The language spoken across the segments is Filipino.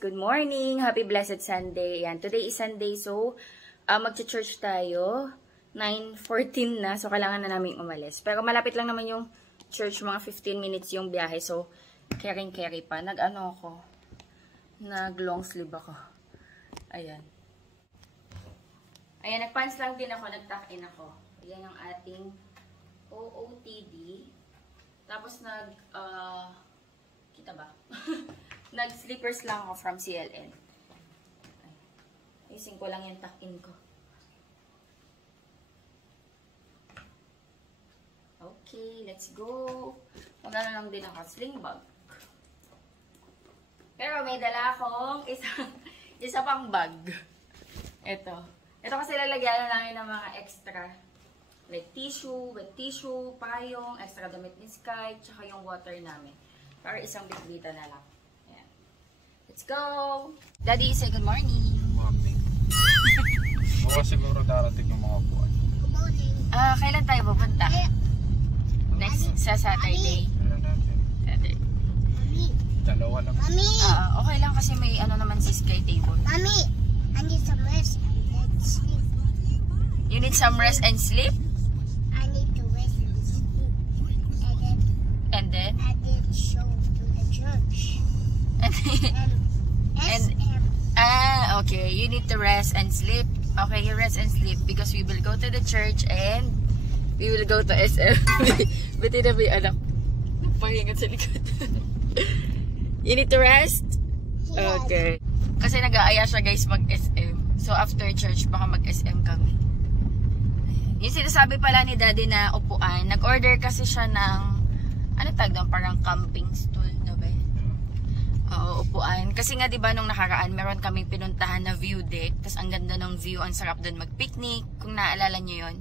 Good morning! Happy Blessed Sunday! Yan, today is Sunday, so mag-church tayo. 9:14 na, so kailangan na namin umalis. Pero malapit lang naman yung church, mga 15 minutes yung biyahe, so carry pa. Nag-ano ako, nag-long sleeve ako. Ayan. Ayan, nag-pants lang din ako, nag-tuck-in ako. Ayan ang ating OOTD. Tapos kita ba? Nag-slippers lang ako from CLN. Ayusin ko lang yung tuck-in ko. Okay, let's go. Magano lang din ako, sling bag. Pero may dala akong isa pang bag. Ito kasi lalagyan na lang ng mga extra. Like tissue, wet tissue, payong, extra damit ni Sky, tsaka yung water namin. Para isang bitbita na lang. Ayan. Let's go! Daddy, say good morning. Good morning. Baka siguro darating yung mga buwan. Good morning. Kailan tayo pupunta? Next, sa Saturday. Saturday. Mami. Dalawa lang. Mami. Okay lang kasi may ano naman si Sky table. Mami. I need some rest and sleep. You need some rest and sleep? I need to rest and sleep. And then? I did show to the church. Okay. You need to rest and sleep. Okay, you rest and sleep because we will go to the church and we will go to SM. Ba't na ba yung anak? Pahingat sa likod. You need to rest? Yes. Okay. Kasi nag-aaya siya guys mag-SM. So after church, baka mag-SM kami. Yung sinasabi pala ni Daddy na upuan, nag-order kasi siya ng, ano tawag doon, parang camping stool, no ba? Oo, upuan. Kasi nga diba nung nakaraan, meron kaming pinuntahan na view deck, tas ang ganda ng view, ang sarap doon mag-picnic, kung naalala nyo yun.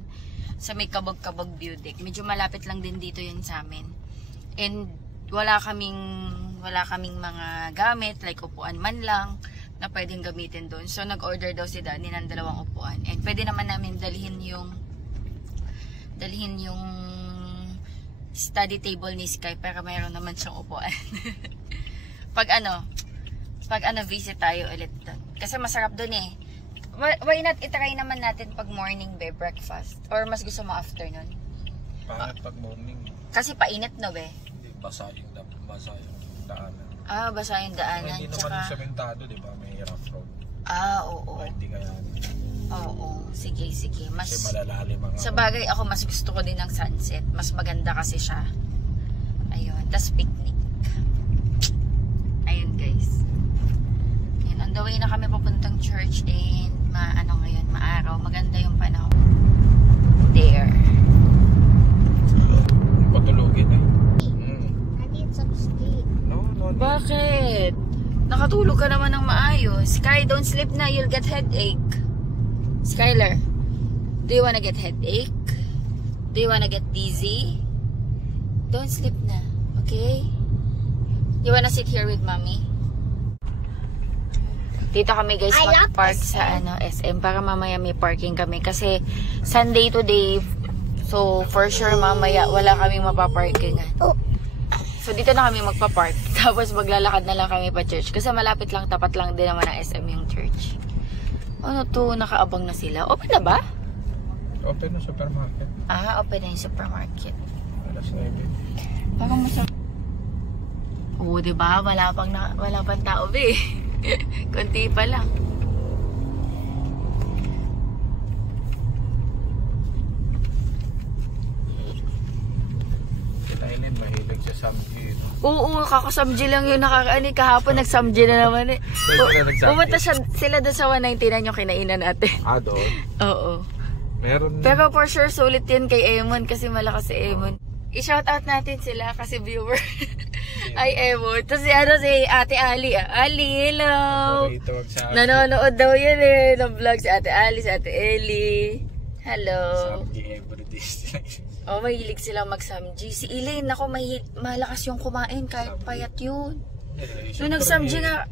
Sa may kabog-kabog view deck. Medyo malapit lang din dito yun sa amin. And wala kaming mga gamit, like upuan man lang, na pwedeng gamitin doon. So nag-order daw si Daddy ng 2 upuan. And pwede naman namin dalhin yung study table ni Sky, pero mayroon naman siyang upuan. pag visit tayo ulit doon. Kasi masarap doon eh. Why not itry naman natin pag morning breakfast? Or mas gusto mo afternoon? Pangat pag morning. Kasi painit no be? Hindi, basa yung daanan. Basa yung daanan. Hindi naman yung sementado, di ba? May rough road. Oo. Hindi kaya. Oo. Sige. Mas, kasi malalalim ang sa bagay ako mas gusto ko din ng sunset. Mas maganda kasi siya. Ayun. Tas picnic. Ayun guys. Ayun. On the way na kami papuntang church and maaraw. Maganda yung panahon. There. patulogin eh. I need some sleep. No. Bakit? Nakatulog ka naman ng maayos. Sky, don't sleep na. You'll get headache. Skylar, do you wanna get headache? Do you wanna get dizzy? Don't sleep na, okay? You wanna sit here with mommy? Dito kami guys mag-park sa SM para mamaya may parking kami kasi Sunday today. So for sure mamaya wala kaming mapaparkingan. So dito na kami magpa-park. Tapos maglalakad na lang kami pa church kasi malapit lang, tapat lang din naman ng SM yung church. Ano to, nakaabang na sila. Open na ba? Open na supermarket. Open na yung supermarket. Alas 9. Parang masarap. Oo, diba? Wala pang tao, be. Kunti pa lang. Kinainin, mahilig sa samji. Oo, kakasamji lang yun. Kahapon nagsamji na naman eh. Pumunta sila doon sa 199 yung kinainan natin. Doon? Oo. Meron. Pero for sure, sulit yun kay Emon kasi malakas si Emon. I-shoutout natin sila kasi viewer. Ay, Emon. Tapos si Ate Ali. Ali, hello! Nanonood daw yan eh ng vlog si Ate Ali, si Ate Ellie. Hello! Samji everyday. Mahilig silang mag-samji. Si Elaine, ako, malakas yung kumain kahit payat yun. Nung nag-samji nga.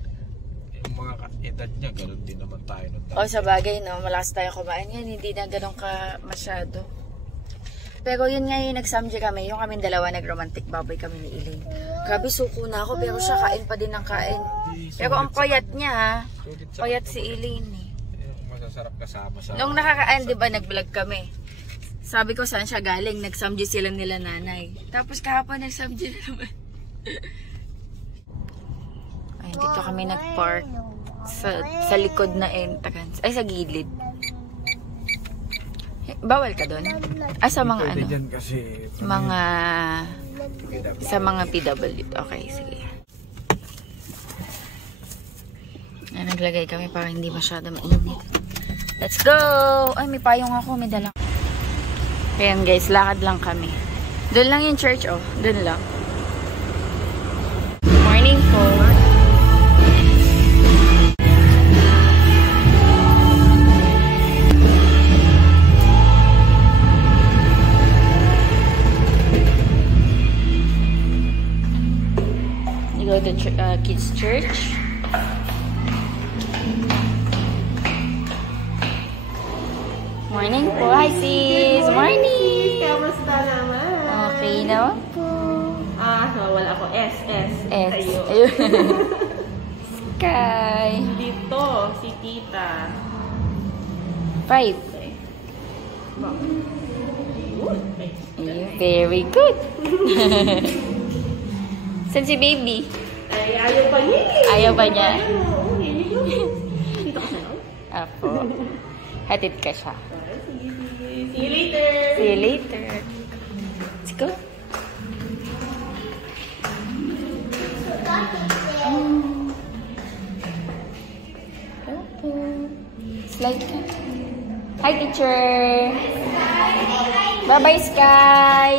Yung mga edad niya, ganoon din naman tayo. Sa bagay, no? Malakas tayo kumain yan. Hindi na ganun ka masyado. Pero yun nga yung nag-samji kami. Yung kaming dalawa, nag-romantic baboy kami ni Elaine. Grabe, suko na ako. Pero siya kain pa din ng kain. Pero ang payat niya ha. Sulit sa Payat si Elaine eh. yung masasarap kasama sa... Nung nakakaan, di ba, nag-vlog kami. Sabi ko saan siya galing, nagsamji sila nila nanay. Tapos kahapon nagsamji na naman. Ay, dito kami nag-park sa likod na entrance. Ay, sa gilid. Bawal ka doon? Ah, sa mga ano? Dyan kasi... Mga... Sa mga PW. Okay, sige. Naglagay kami para hindi masyado mainit. Let's go! Ay, may payong ako. May dala. Ayan guys, lakad lang kami. Doon lang yung church, oh. Doon lang. Morning po. You go to kids' church. Morning po. Hi sis! Morning! Kamusta naman? Okay naman po. Wala ako. S. Ayun. Ayun. Sky. Dito, si Tita. 5. Ayun, very good. Saan si baby? Ay, ayaw pa niya. Ayaw ba niya? Oo, dito ka na. Apo. Hatid ka siya. See you later. See you later. Let's go. Slide ka. Hi, teacher. Bye-bye, Sky.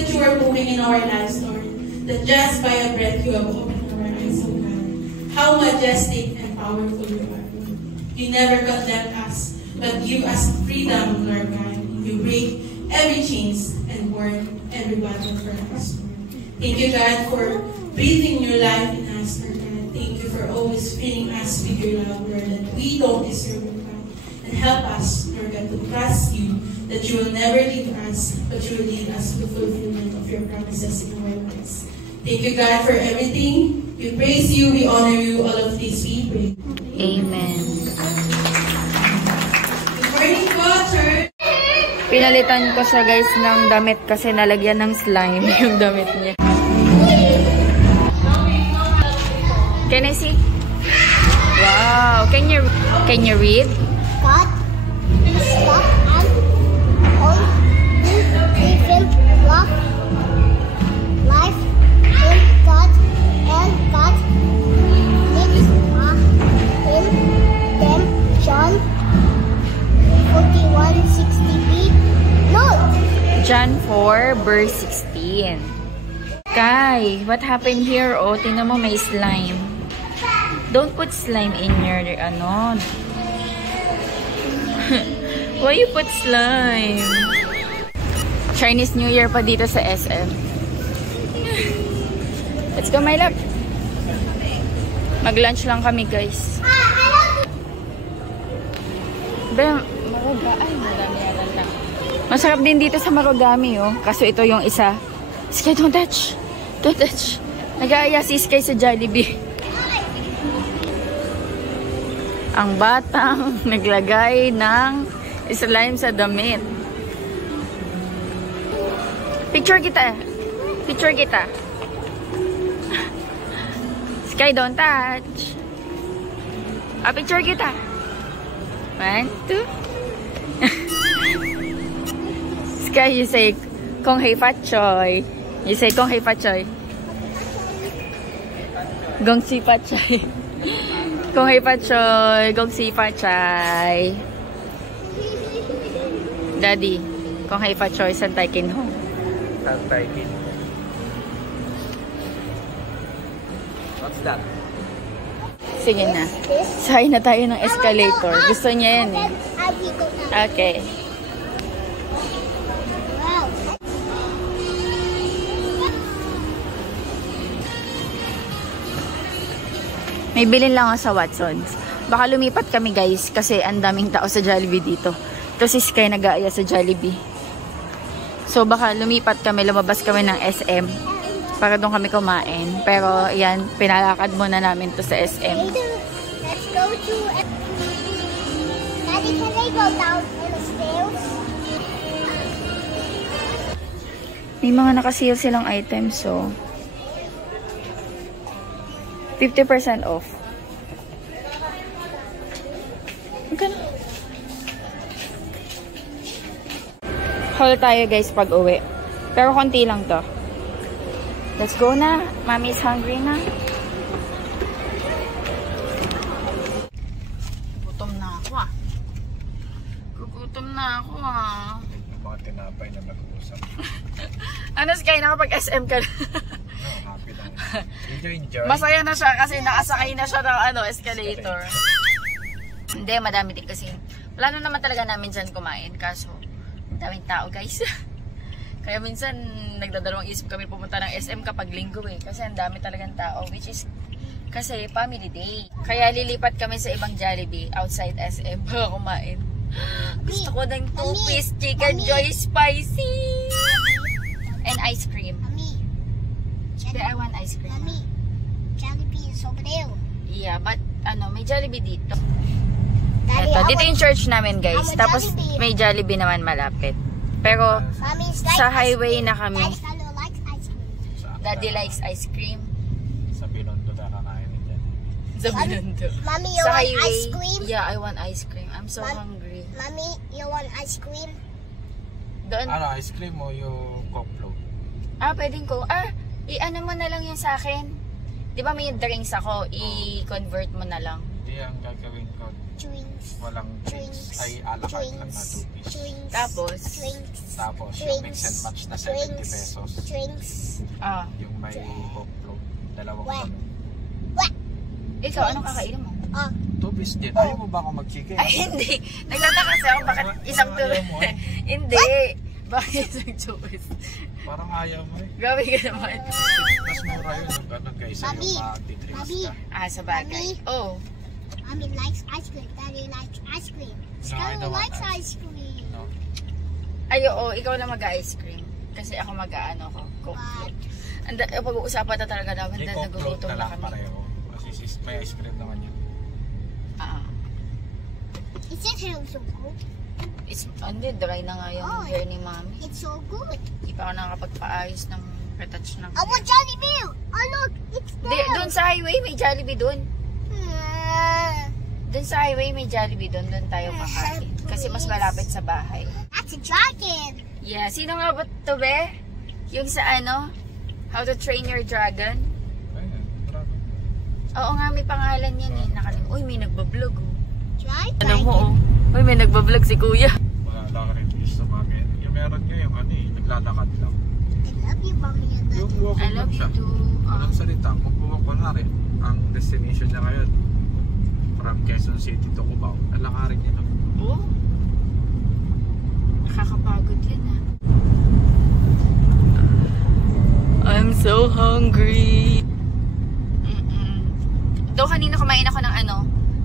that you are moving in our lives, Lord. That just by a breath you have opened our eyes. majestic and powerful you are. You never condemn us, but give us freedom, Lord God. You break every chains and burn every battle for us. Thank you, God, for breathing your life in us, Lord God. Thank you for always filling us with your love, Lord, that we don't deserve, Lord God. And help us, Lord God, to trust you, that you will never leave us, but you will lead us to the fulfillment of your promises in our lives. Thank you, God, for everything. We praise you, we honor you, all of this we pray. Amen. Good morning po, church! Pinalitan ko siya guys ng damit kasi nalagyan ng slime yung damit niya. Can I see? Wow! Can you read? God, stop and all even love, life in God, and God lives in them. John 41:60b. No. John 4 verse 16. Kai, what happened here? Oh, tingnan mo may slime. Don't put slime in your ano. Why you put slime? Chinese New Year pa dito sa SM. Let's go, my love. Mag-lunch lang kami, guys. Marugami lang. Masarap din dito sa Marugami, oh. Kaso ito yung isa. Sky, don't touch. Don't touch. Nag-aaya si Sky sa Jollibee. Ang batang naglagay ng slime sa damit. Picture kita. Picture kita. Sky, don't touch. Picture kita. 1, 2. Sky, you say, Kong hei fat choy. You say, Kong hei fat choy. Gong si fat choy. Kong hei fat choy. Gong si fat choy. Daddy, Kong hei fat choy. San tai kin ho? San tai kin. What's that? Sige na. Sakay na tayo ng escalator. Gusto niya yan eh. Okay. Wow. May bilhin lang ako sa Watsons. Baka lumipat kami guys kasi ang daming tao sa Jollibee dito. Ito si Sky nag-aaya sa Jollibee. So baka lumipat kami, lumabas kami ng SM para doon kami kumain. Pero yan, pinalakad muna namin to sa SM. Let's go to... Daddy, can I go down on the stairs? May mga naka-sale silang items so 50% off. Okay. Haul tayo guys pag uwi. Pero konti lang to. Let's go na. Mommy's hungry na. Gutom na ako ah. Gugutom na ako ah. Yung mga tinapay na nag-uusap. Ano Sky, nakapag-SM ka na? Happy lang. Enjoy. Masaya na siya kasi nakasakay na siya ng escalator. Hindi, madami din kasi. Plano naman talaga namin dyan kumain. Kaso, daming tao guys. Kaya minsan, nagdadalawang isip kami pumunta ng SM kapag linggo eh. Kasi ang dami talagang tao. Which is, kasi family day. Kaya lilipat kami sa ibang Jollibee outside SM para kumain. Gusto ko ng 2-piece chicken joy spicy. And ice cream. Mommy. I want ice cream. Mommy. Jollibee is over there. Yeah, but may Jollibee dito. Daddy, Eto, I dito want- yung church namin guys. I want Tapos Jollibee. may Jollibee naman malapit. Pero Mommy's sa like highway ice na cream. kami. Daddy likes ice cream. Daddy likes ice cream. Sa Binondo na kakain dyan. Sa Binondo. Mommy, you Sa want highway. ice cream? Yeah, I want ice cream. I'm so Mom- hungry. Mommy, you want ice cream? Doon. Ano, ice cream o yung Coke float? Pwedeng ko. I-ano mo na lang yung sa akin. Di ba may drinks ako? I-convert mo na lang. Hindi, ang gagawin ko, Drinks. walang drinks. Ay, alakad lang na 2-piece. Drinks. Tapos, Drinks. Tapos yung mix and match na 70 pesos. Drinks. Yung may Coke float. Dalawang What? ganun. What? Ikaw, anong kakainin mo? Tubis din. Ayaw mo ba ako mag-chicken? Ay, hindi. Nagtataka kasi ako bakit isang Ayaw tuloy. mo? Hindi. Bakit isang choice? Parang ayaw mo eh. Grabe ka naman. Mas mura yun. Ganun guys. Ayaw Mami. mag-drinks Mami. ka. Sa bagay. Oh. Mommy likes ice cream. Daddy likes ice cream. I Skylar don't want likes ice. ice cream. No. Ay, oo. Ikaw na mag-ice cream. Kasi ako mag-ano ko. Coke But float. Pag-uusapan na talaga namin Hindi, dahil Coke float nagugutom na na lang kami. pareho. Kasi may ice cream naman yun. Ah. is it hair so good? Hindi, dry na nga yung Oh. hair ni Mami. It's so good. Hindi pa ako nakakapagpaayos ng retouch ng I want Jollibee. Oh look, it's Di, there. doon sa highway may Jollibee doon. Doon sa highway may Jollibee doon. Doon tayo kakain. Kasi mas malapit sa bahay. That's a dragon. Yeah, sino nga ba to, be? Yung sa ano? How to Train Your Dragon? Ayun, grabe. Oo nga, may pangalan yan eh. Uy, may nagbablog oh. Try Ano mo oh? Uy, may nagbablog si Kuya. Wala lang rin sa mga yung meron nyo yung ano eh, naglalakad lang. I love you, mommy. Yung I walking love lang you siya. too. Anong salita? Magbuwak ko na rin. Ang destination niya ngayon, from Quezon City to Cubao. Lalakarin niya na. Oh. Nakakapagod yan ah. I'm so hungry. Daw kanina kumain ako ng ano,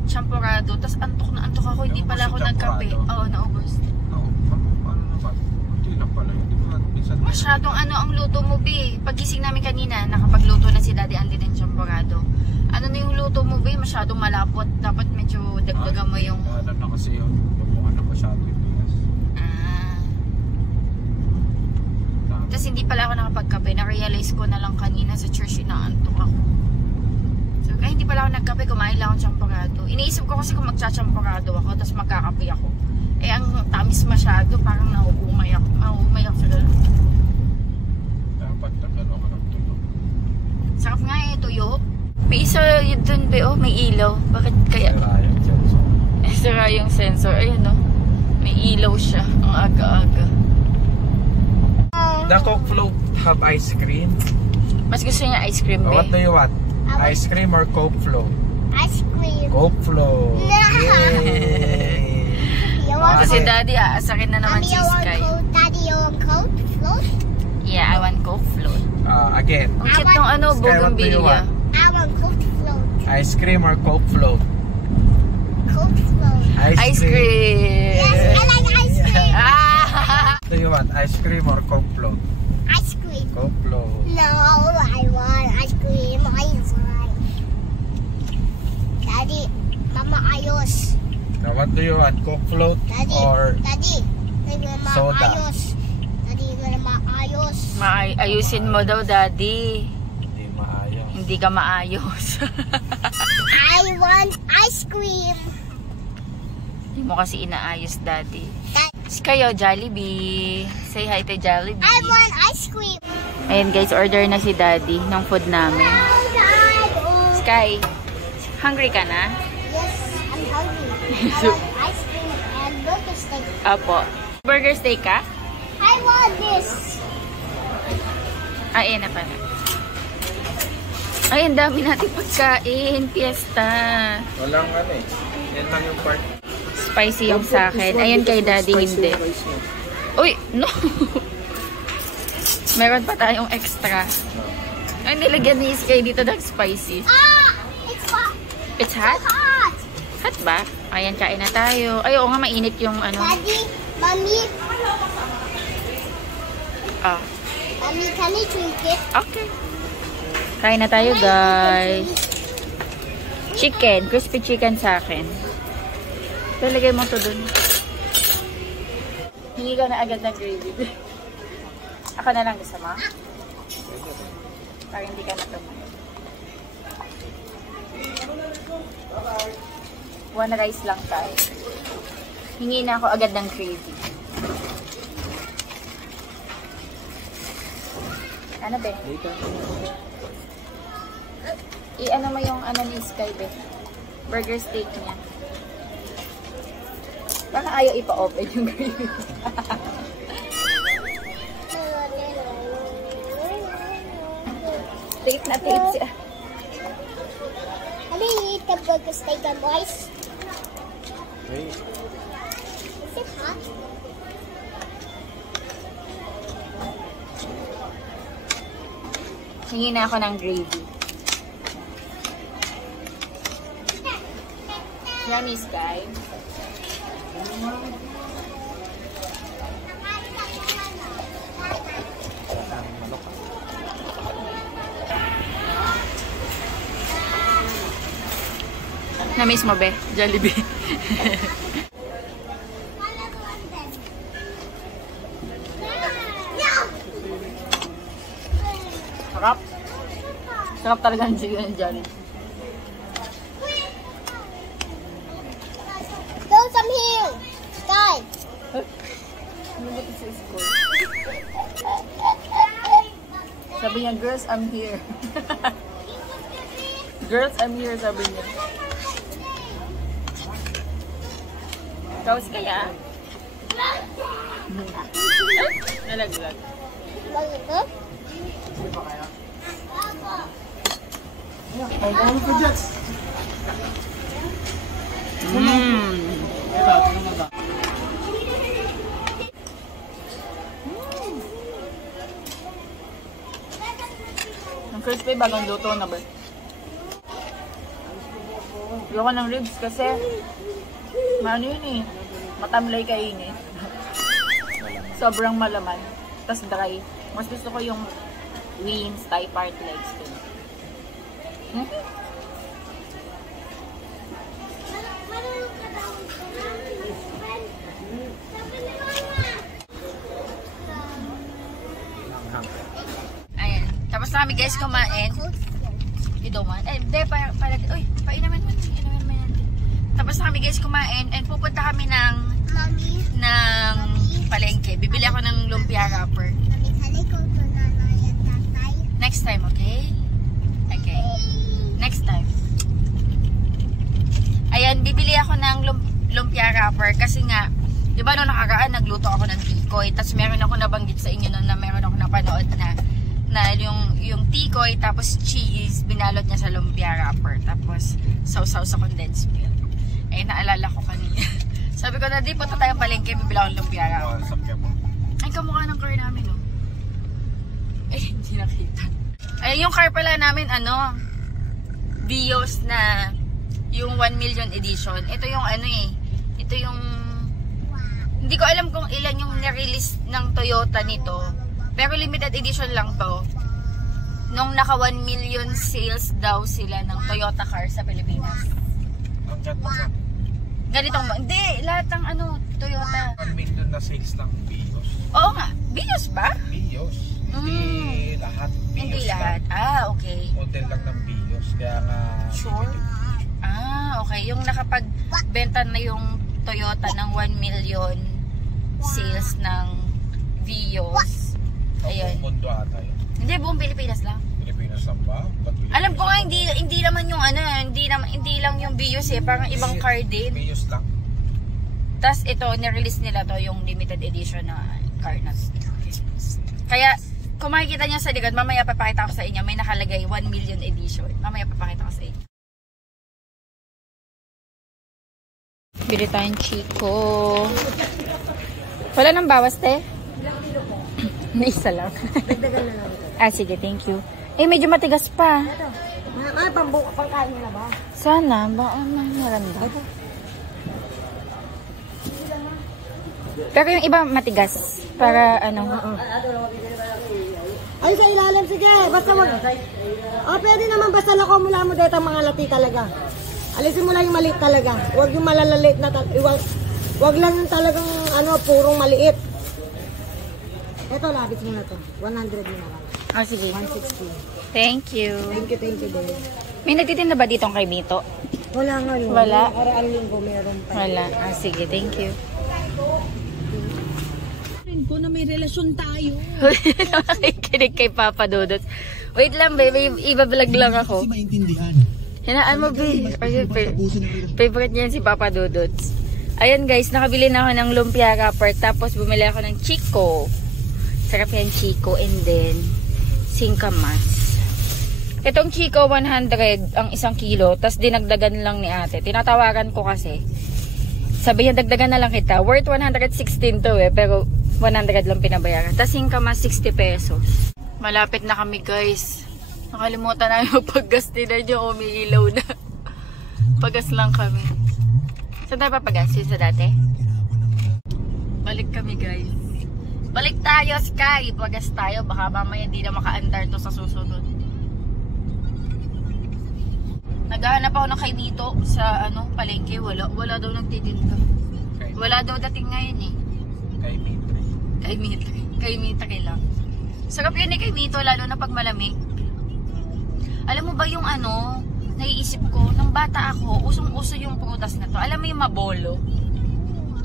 champurrado. Tapos antok na antok ako. Hindi pala ako nagkape. Oo, naubos. Oo, ano naman? Hindi lang pala yun. Di ba? Minsan Masyadong ano ang luto mo, Bi. Pagising namin kanina, nakapagluto na si Daddy Andy ng champurrado. Ano na yung luto mo, Bi? Masyadong malapot. Dapat medyo dagdagan mo yung... Alam na kasi yun. Mabukan na masyado yung bigas. Tapos hindi pala ako nakapagkape. Na-realize ko na lang kanina sa church inaantok ako. So, kaya hindi pala ako nagkape. Kumain lang ako ng champurrado. Iniisip ko kasi kung magchachampurrado ako, tapos magkakape ako. Eh, ang tamis masyado. Parang nauumay ako. Nauumay ako sa gano'n. Dapat nagano ka ng tulog. Sarap nga eh, tuyo. May isa yun dun, Be, oh, may ilaw. Bakit kaya? Sira yung sensor. Sira yung sensor. Ayun, no? May ilaw siya. Ang aga-aga. The Coke float have ice cream. Mas gusto niya ice cream, Be. What do you want? I want- Ice cream or Coke float? Ice cream. Coke float. Yay! You want Kasi Okay. Daddy, aasakin na naman Mommy, si you want Sky. coat? Daddy, you want coat? Float? Yeah, I want Coke float. Again, Ang cute nung ano, Sky, what do you bougainvillea. want? I want coat float. Ice cream or Coke float? Coat float. Ice cream! Yes, I like ice cream. Ah! What do you want? Ice cream or Coke float? Ice cream. Coke float. No, I want ice cream. Ice cream. Daddy, Mama, ayos. Now, what do you want? Coke float Daddy, or Daddy, Mama, soda? ayos. Daddy, Mama, ayos. Ayusin mo daw, Daddy. hindi maayos? Hindi ka maayos. I want ice cream. Hindi mo kasi inaayos, Daddy. Dad, Kayo, Jollibee. Say hi to Jollibee. I want ice cream. Ayun guys, order na si Daddy ng food namin. Oh. Sky, hungry ka na? Yes, I'm hungry. I want ice cream and burger steak. Apo. Burger steak ka? I want this. Ay, na pala. Ay, ang dami natin pagkain. Fiesta. Walang ano eh. Yan lang yung part. Spicy yung sa akin. Ayun kay Daddy, hindi. Uy, no! Meron pa tayong extra. Ay, nilagyan ni Sky dito ng spicy. Ah, it's hot. It's hot? Hot. Hot ba? Ayan, kain na tayo. Ay, oo nga, mainit yung ano. Daddy, Mommy, Ah, Mommy, can you drink it? okay. Kain na tayo, guys. Chicken. Crispy chicken sa akin. Lagay mo to dun. Hingi ka na agad ng gravy. Ako na lang gusto mo? Para hindi ka na tumayo. One rice lang tayo. Hingi na ako agad ng gravy. Ano ba? I-ano mo yung ano ni Sky, be? Burger steak niya. Baka ayaw ipa-open yung gravy. Tape na tape siya. Daddy, go to stay good, boys? Okay. Is it hot? Hingi na ako ng gravy. Yummy, Sky. Na-miss mo, be? Jollibee. Sarap. Sarap talaga ang chicken and Jollibee. Girls, I'm here. Sky. Sabi niya, girls, I'm here. Girls, I'm here, sabi niya. Kaus kaya? Nalaglag. Malaglag? Ang crispy bagong luto na ba? Ayoko ng ribs kasi ano yun eh, matamlay kainin. Sobrang malaman. Tapos dry. Mas gusto ko yung wings, thigh part, legs. Ayan. Tapos na kami guys kumain. You don't want? Eh, hindi. Uy, painaman mo. Inaman mo yan. Tapos na kami guys kumain. And pupunta kami ng palengke. Bibili ako ng lumpia wrapper. Next time, okay? Okay. Next time. Ayan, bibili ako ng lumpia wrapper kasi nga, di ba noong nakaraan nagluto ako ng tikoy. Tapos meron ako nabanggit sa inyo noon na meron ako napanood na yung tikoy tapos cheese, binalot niya sa lumpia wrapper. Tapos sausaw sa condensed milk. Ay, naalala ko kanina. Sabi ko na, di punta tayong palengke, bibili ako ng lumpia wrapper. Ay, kamukha ng car namin, no? Eh, hindi nakita. Ay, yung car pala namin, Vios na yung 1 million edition. Ito yung ito yung hindi ko alam kung ilan yung na-release ng Toyota nito. Pero limited edition lang to. Nung naka 1 million sales daw sila ng Toyota car sa Pilipinas. Ang ganda ka. Ganitong hindi, lahat ng Toyota. 1 million na sales ng Vios. Oo nga, Vios ba? Vios. Hindi lahat. Vios Hindi lahat. Lang. Ah, okay. Model lang ng Vios. Kaya nga Sure. Okay. Yung nakapagbenta na yung Toyota ng 1 million sales ng Vios. Ayan. Buong mundo ata yun. Hindi, buong Pilipinas lang. Pilipinas lang ba? Alam ko nga, hindi naman yung hindi lang yung Vios eh. Parang ibang car din. Vios lang. Tapos ito, nirelease nila to yung limited edition na car na. Kaya, kung makikita nyo sa likod, mamaya papakita ko sa inyo, may nakalagay 1 million edition. Mamaya papakita ko sa inyo. Bili tayong Chico. Wala nang bawas, te? May isa lang. Dagdagan na lang ito. Ah, sige, thank you. Eh, medyo matigas pa. Ito. Pangkain mo na ba? Sana, baka maranda. Pero yung iba matigas. Para Ay, sa ilalim, sige. Basta wag. Pwede naman basta lako mula mo dito mga lati talaga. Alisin mo lang yung maliit talaga. Huwag yung malalalit na Huwag lang yung talagang purong maliit. Ito, labis mo na to. 100 mo na lang. Oh, sige. 160. Thank you. Thank you, babe. May nagtitinda ba ditong kay Mito? Wala nga yun. Wala? Nakaraan linggo meron pa. Wala. Ah, sige. Thank you. Ko na may relasyon tayo. Nakikinig kay Papa Dudut. Wait lang, babe. Iba-vlog lang ako. Kasi maintindihan. Hinaan mo, babe. Favorite niya si Papa Dudut. Ayan, guys. Nakabili na ako ng lumpia wrapper. Tapos bumili ako ng Chico. Sarap yan, Chico. And then, singkamas. Itong Chico 100 ang 1 kilo, tas dinagdagan lang ni ate. Tinatawagan ko kasi. Sabi niya dagdagan na lang kita. Worth 116 to pero 100 lang pinabayaran. Tas yung kama 60 pesos. Malapit na kami guys. Nakalimutan na yung paggas nila nyo. Umiilaw na. Pagas lang kami. Saan tayo papagas? Yun sa dati? Balik kami guys. Balik tayo Sky. Pagas tayo. Baka mamaya hindi na maka-andar to sa susunod. Naghahanap ako ng kay Mito sa palengke. Wala daw nagtitinda. Wala daw dating ngayon eh. Kay Mito lang. Sarap yun eh kay Mito lalo na pag malamig. Alam mo ba yung naiisip ko, nung bata ako, usong-uso yung prutas na to. Alam mo yung mabolo?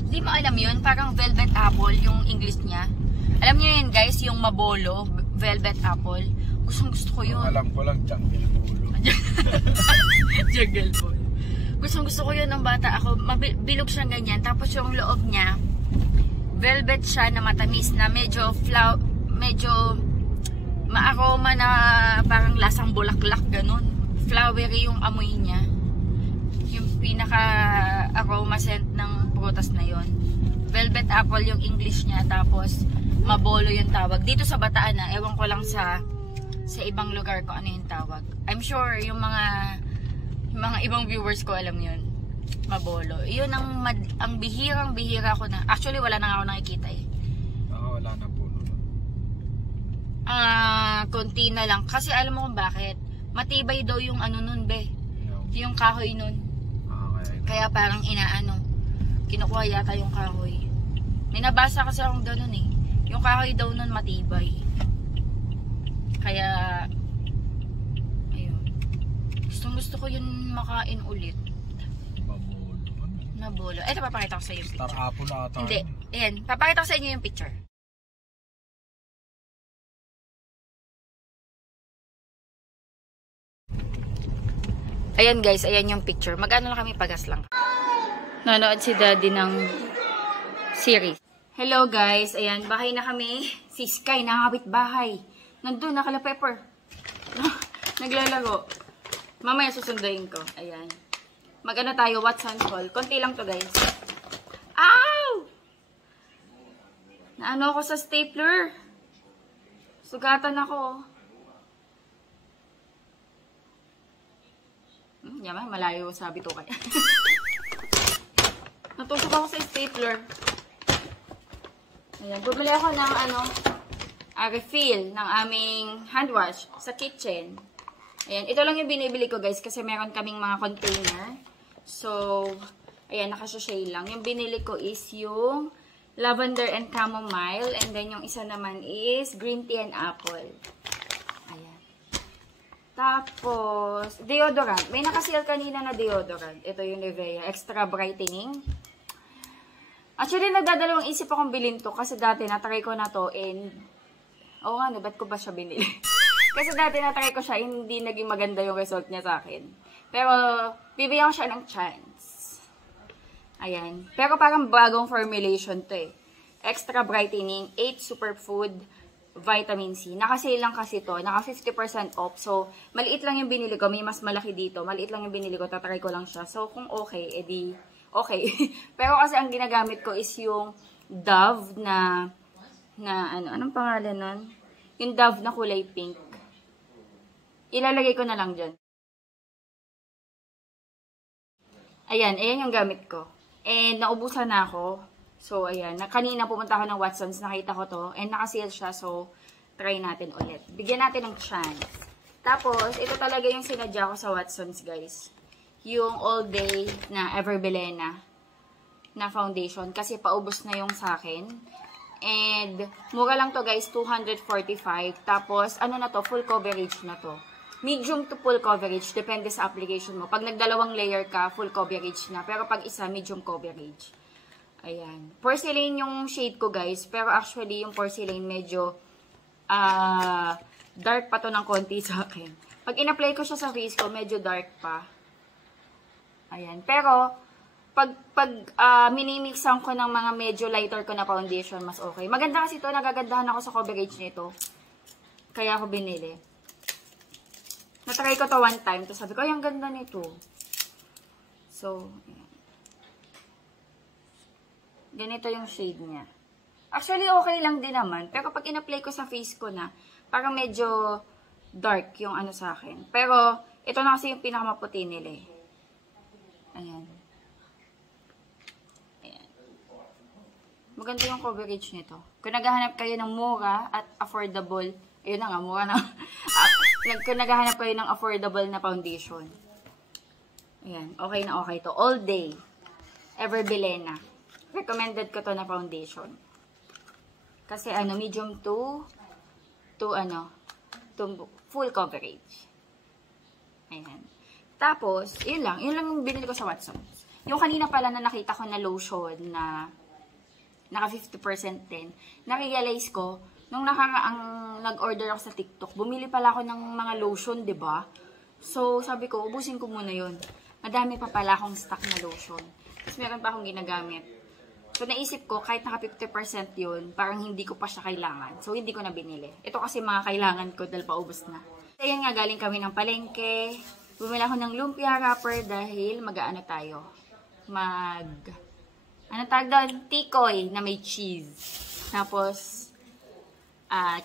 Di mo alam yun? Parang velvet apple yung English niya. Alam niyo yun guys, yung mabolo, velvet apple. Gusto ko yun. Alam ko lang, jungle bolo. Jungle ball. Gusto ko yun nung bata ako. Bilog siyang ganyan. Tapos yung loob niya, velvet siya na matamis na medyo ma-aroma na parang lasang bulaklak ganun. Flowery yung amoy niya. Yung pinaka-aroma scent ng prutas na yon. Velvet apple yung English niya. Tapos mabolo yung tawag. Dito sa Bataan na, ewan ko lang sa ibang lugar ko ano yung tawag. I'm sure yung mga ibang viewers ko alam yun. Mabolo. Yun ang bihirang-bihira ko na. Actually wala na ako nakikita eh. Wala na po. Konti na lang. Kasi alam mo kung bakit? Matibay daw yung nun be. Yung kahoy nun. Kaya parang kinukuha yata yung kahoy. May nabasa kasi akong ganun eh. Yung kahoy daw nun matibay. Kaya ayun. Gusto ko yun makain ulit. Mabolo. Ito papakita ko sa inyo yung picture. Star apple ata. Hindi. Ayan. Papakita ko sa inyo yung picture. Ayan guys, ayan yung picture. Mag-ano lang kami, pagas lang. Nanood si Daddy ng series. Hello guys, ayan, bahay na kami. Si Sky, nakakapit bahay. Nandun, nakala Pepper. Naglalaro. Mamaya susunduin ko. Ayan. Mag-ano tayo, what's on call. Konti lang to guys. Ow! Naano ako sa stapler. Sugatan ako. Yaman, malayo sabi to kaya. Natusok ako sa stapler. Ayan, bumili ako ng refill ng aming hand wash sa kitchen. Ayan, ito lang yung binibili ko guys kasi meron kaming mga container. So, ayan, nakasashay lang. Yung binili ko is yung lavender and chamomile. And then yung isa naman is green tea and apple. Ayan. Tapos, deodorant. May nakasale kanina na deodorant. Ito yung Nivea. Extra brightening. Actually, nagdadalawang isip akong bilhin to kasi dati natry ko na to and oo nga, ba't ko ba siya binili? Kasi dati natry ko siya, hindi naging maganda yung result niya sa akin. Pero, bibigyan ko siya ng chance. Ayan. Pero parang bagong formulation to eh. Extra brightening, 8 superfood, vitamin C. Naka-sale lang kasi to. Naka 50% off. So, maliit lang yung binili ko. May mas malaki dito. Maliit lang yung binili ko. Tatry ko lang siya. So, kung okay, edi okay. Pero kasi ang ginagamit ko is yung Dove na anong pangalan nun? Yung Dove na kulay pink. Ilalagay ko na lang dyan. Ayan yung gamit ko. And naubusan na ako. So, ayan. Kanina pumunta ako ng Watsons. Nakita ko to. And nakasale siya. So, try natin ulit. Bigyan natin ng chance. Tapos, ito talaga yung sinadya ko sa Watsons, guys. Yung all day na Everbelena na foundation. Kasi paubos na yung sa akin. And, mura lang to guys, 245. Tapos, ano na to, full coverage na to. Medium to full coverage, depende sa application mo. Pag nagdalawang layer ka, full coverage na. Pero pag isa, medium coverage. Ayan. Porcelain yung shade ko guys. Pero actually, yung porcelain medyo dark pa to ng konti sa akin. Pag in-apply ko siya sa face ko, medyo dark pa. Ayan. Pero, pag minimixan ko ng mga medyo lighter ko na foundation, mas okay. Maganda kasi ito, nagagandahan ako sa coverage nito. Kaya ako binili. Natry ko to one time. Tapos sabi ko, ay, ang ganda nito. So, ayan. Ganito yung shade niya. Actually, okay lang din naman. Pero pag in-apply ko sa face ko na, parang medyo dark yung ano sa akin. Pero, ito na kasi yung pinakamaputi nila eh. Ayan. Ayan. Maganda yung coverage nito. Kung naghahanap kayo ng mura at affordable, ayun na nga, mura na. Kung naghahanap kayo ng affordable na foundation. Ayan, okay na okay to. All day. Ever Bilena. Recommended ko to na foundation. Kasi ano, medium to full coverage. Ayan. Tapos, yun lang yung binili ko sa Watson. Yung kanina pala na nakita ko na lotion na naka 50% din, na-realize ko, nung nakaraang nag-order ako sa TikTok, bumili pala ako ng mga lotion, 'di ba? So, sabi ko, ubusin ko muna yun. Madami pa pala akong stock na lotion. Tapos meron pa akong ginagamit. So, naisip ko, kahit naka 50% yun, parang hindi ko pa siya kailangan. So, hindi ko na binili. Ito kasi mga kailangan ko dahil paubos na. Ayan nga, galing kami ng palengke. Bumili ako ng lumpia wrapper dahil mag-ano tayo. Ano tawag doon? Tikoy na may cheese. Tapos,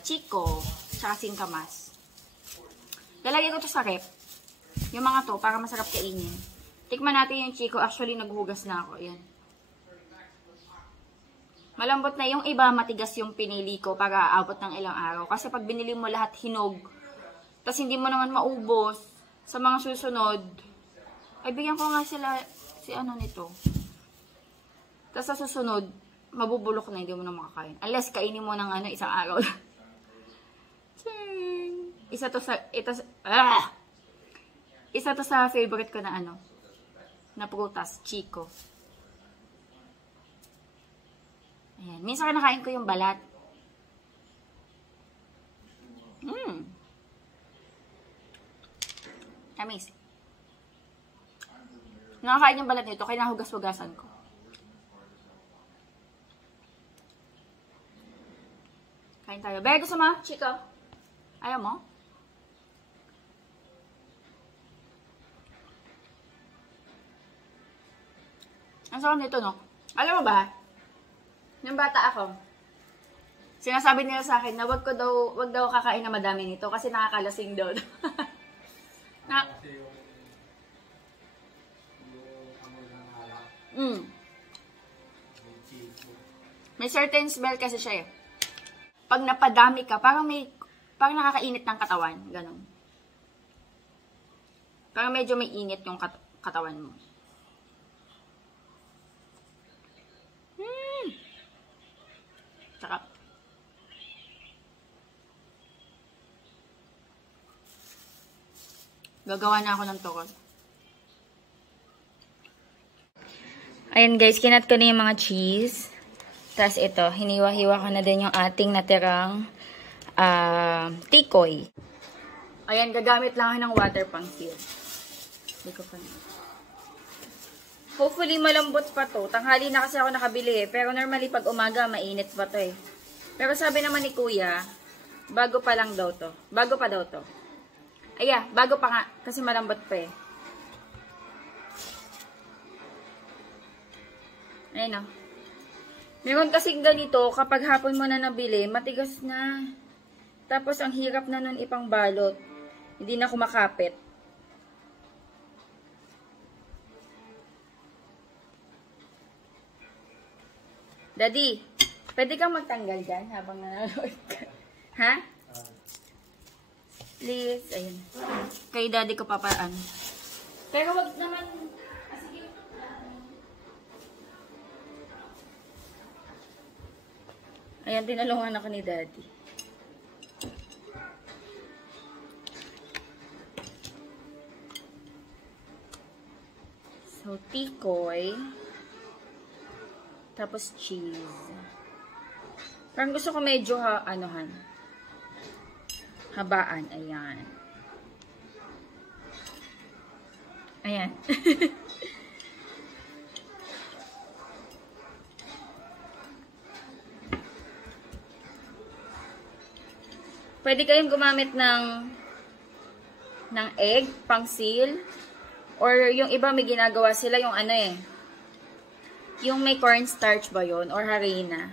Chico, tsaka singkamas. Lalagay ko to sa rep. Yung mga to, para masarap kainin. Tikman natin yung Chico. Actually, naghugas na ako. Ayan. Malambot na. Yung iba, matigas yung pinili ko para aabot ng ilang araw. Kasi pag binili mo lahat hinog, tapos hindi mo naman maubos, sa mga susunod, ay bigyan ko nga sila, nito. Tapos sa susunod, mabubulok na, hindi mo na makakain. Unless kainin mo ng isang araw. Isa to sa favorite ko na na prutas, Chico. Ayan. Minsan nakain ko yung balat. Tamis. Nakakain yung balat nito, kaya nahugas-hugasan ko. Kain tayo. Baya gusto mo, Chico? Ayaw mo? Ang sarap nito, no? Alam mo ba? Nung bata ako, sinasabi nila sa akin na wag daw kakain na madami nito kasi nakakalasing daw. May certain smell kasi siya eh. Pag napadami ka, parang nakakainit ng katawan. Ganon. Parang medyo may init yung katawan mo. Sarap. Gagawa na ako ng tokos. Ayan guys, kinat ko na yung mga cheese. Tapos ito, hiniwa-hiwa ko na din yung ating natirang tikoy. Ayan, gagamit lang ako ng water pang seal. Hindi ko pa na. Hopefully malambot pa to. Tanghali na kasi ako nakabili eh. Pero normally pag umaga, mainit pa to eh. Pero sabi naman ni kuya, bago pa lang daw to. Bago pa daw to. Aya, bago pa nga. Kasi malambot pa eh. Ayun o. Meron kasing ganito, kapag hapon mo na nabili, matigas na. Tapos ang hirap na nun ipang balot. Hindi na kumakapit. Daddy, pwede kang magtanggal dyan habang nanonood ka. Ha? Please, ayun. Kay daddy ko papaan. Pero wag naman. Sige. Ayan, tinalungan ako ni daddy. So, tikoy. Tapos cheese. Parang gusto ko medyo habaan. Ayan. Ayan. Pwede kayong gumamit ng ng egg, pang seal. Or yung iba may ginagawa sila yung ano eh. Yung may cornstarch ba yun? Or harina.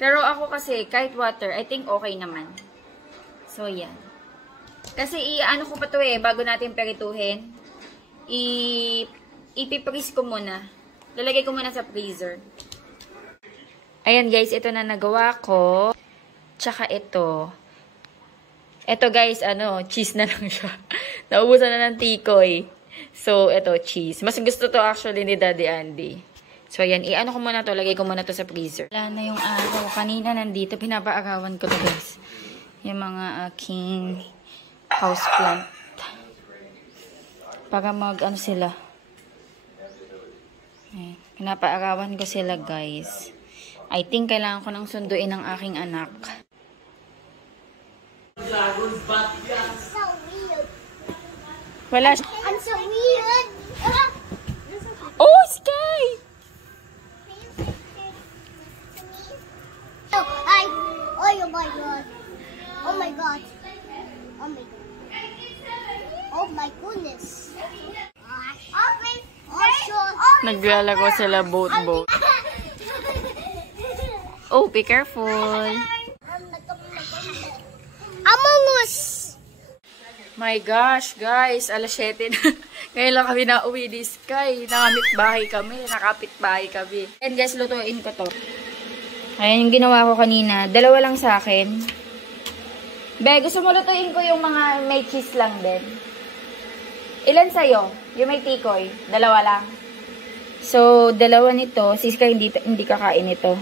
Pero ako kasi, kahit water, I think okay naman. So, yan. Kasi, ano ko pa to eh, bago natin perituhin. Ipiprease ko muna. Lalagay ko muna sa freezer. Ayan guys, ito na nagawa ko. Tsaka ito. Ito guys, cheese na lang siya. Naubusan na ng tikoy. So, ito, cheese. Mas gusto to actually ni Daddy Andy. So, ayan, ko muna to. Lagay ko muna to sa freezer. Wala na yung araw. Kanina nandito, pinapaagawan ko to guys. Yung mga aking houseplant. Para sila. Ayan, pinapaagawan ko sila guys. I think kailangan ko nang sunduin ng aking anak. So weird. Wala. I'm so weird. Oh, Sky! Oh my god. Oh my god. Oh my god. Oh my goodness. Naglalaro sila boat. Oh, be careful. Among Us. My gosh, guys. Alas 7 na. Ngayon lang kami nauwi ni Sky. Nakapit bahay kami. And guys, lutuin ko to. Ayan yung ginawa ko kanina. Dalawa lang sa akin. Be, gusto mo lutuin ko yung mga may cheese lang din? Ilan sa'yo? Yung may tikoy? Dalawa lang. So, dalawa nito. Si Sky hindi kakain ito.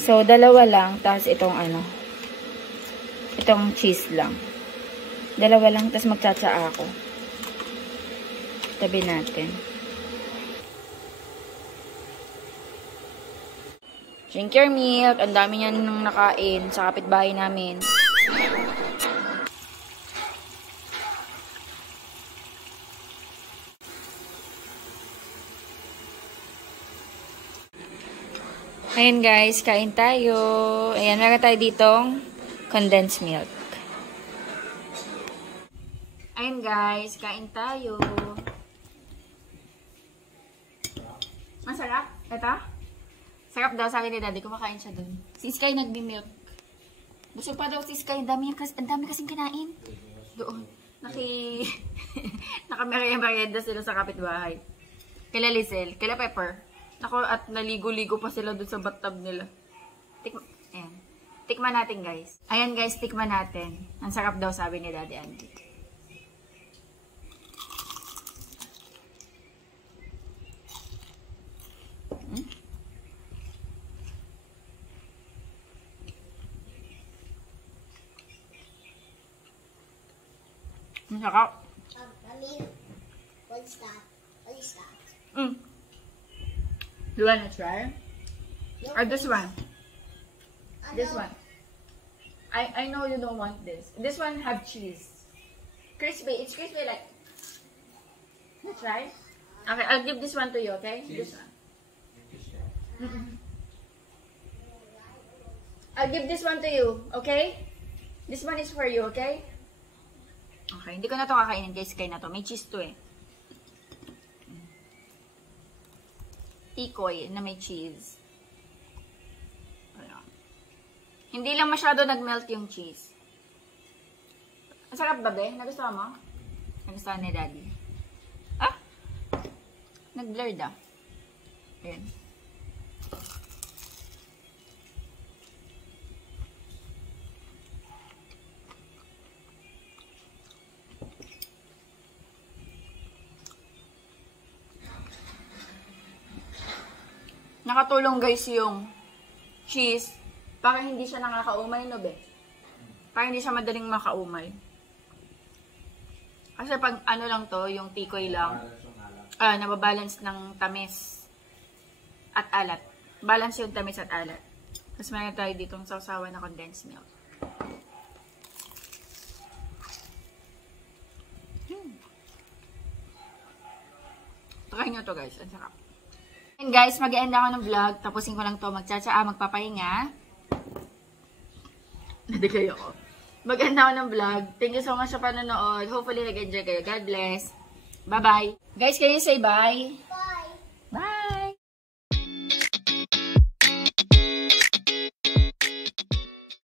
So, dalawa lang. Tapos itong itong cheese lang. Dalawa lang. Tapos magtsatsa ako. Tabi natin. Drink your milk. Ang dami niyan nung nakain sa kapitbahay namin. Ayan guys, kain tayo. Ayan, meron tayo ditong condensed milk. Ayan guys, kain tayo. Masarap? Ito? Sarap daw, sabi ni Daddy, kumakain siya dun. Si Sky nagbi-milk. Busog pa daw si Sky, ang dami kasing kinain. Doon. Nakamerenda sila sa kapitbahay. Kila Lizelle, kila Pepper. Nako, at naligo-ligo pa sila dun sa bathtub nila. Ayan. Tikman natin guys. Ayan guys, tikman natin. Ang sarap daw, sabi ni Daddy Andy. Masarap. What's that? What is that? Do you wanna try? Or this one? This one. I know you don't want this. This one have cheese. Crispy. It's crispy like. Let's try. Okay, I'll give this one to you, okay? Cheese. This one. I'll give this one to you, okay? This one is for you, okay? Okay, hindi ko na to kakainin guys, kaya na to. May cheese to eh. Tikoy na may cheese. Ayan. Hindi lang masyado nag-melt yung cheese. Ang sarap ba, be? Nagustuhan mo? Nagustuhan ni Daddy. Ah? Nag-blurred ah. Ayan. Nakatulong guys yung cheese para hindi siya nakakaumay, no be? Para hindi siya madaling makaumay. Kasi pag ano lang to, yung tikoy lang, nababalance ng tamis at alat. Balance yung tamis at alat. Tapos mayroon tayo ditong sausawan na condensed milk. Try nyo to guys, ang sarap. And guys, mag-end ako ng vlog. Tapusin ko lang to. Magpapahinga. Nadigay ako. mag-end ako ng vlog. Thank you so much sa panonood. Hopefully nag-enjoy kayo. God bless. Bye-bye. Guys, can you say bye?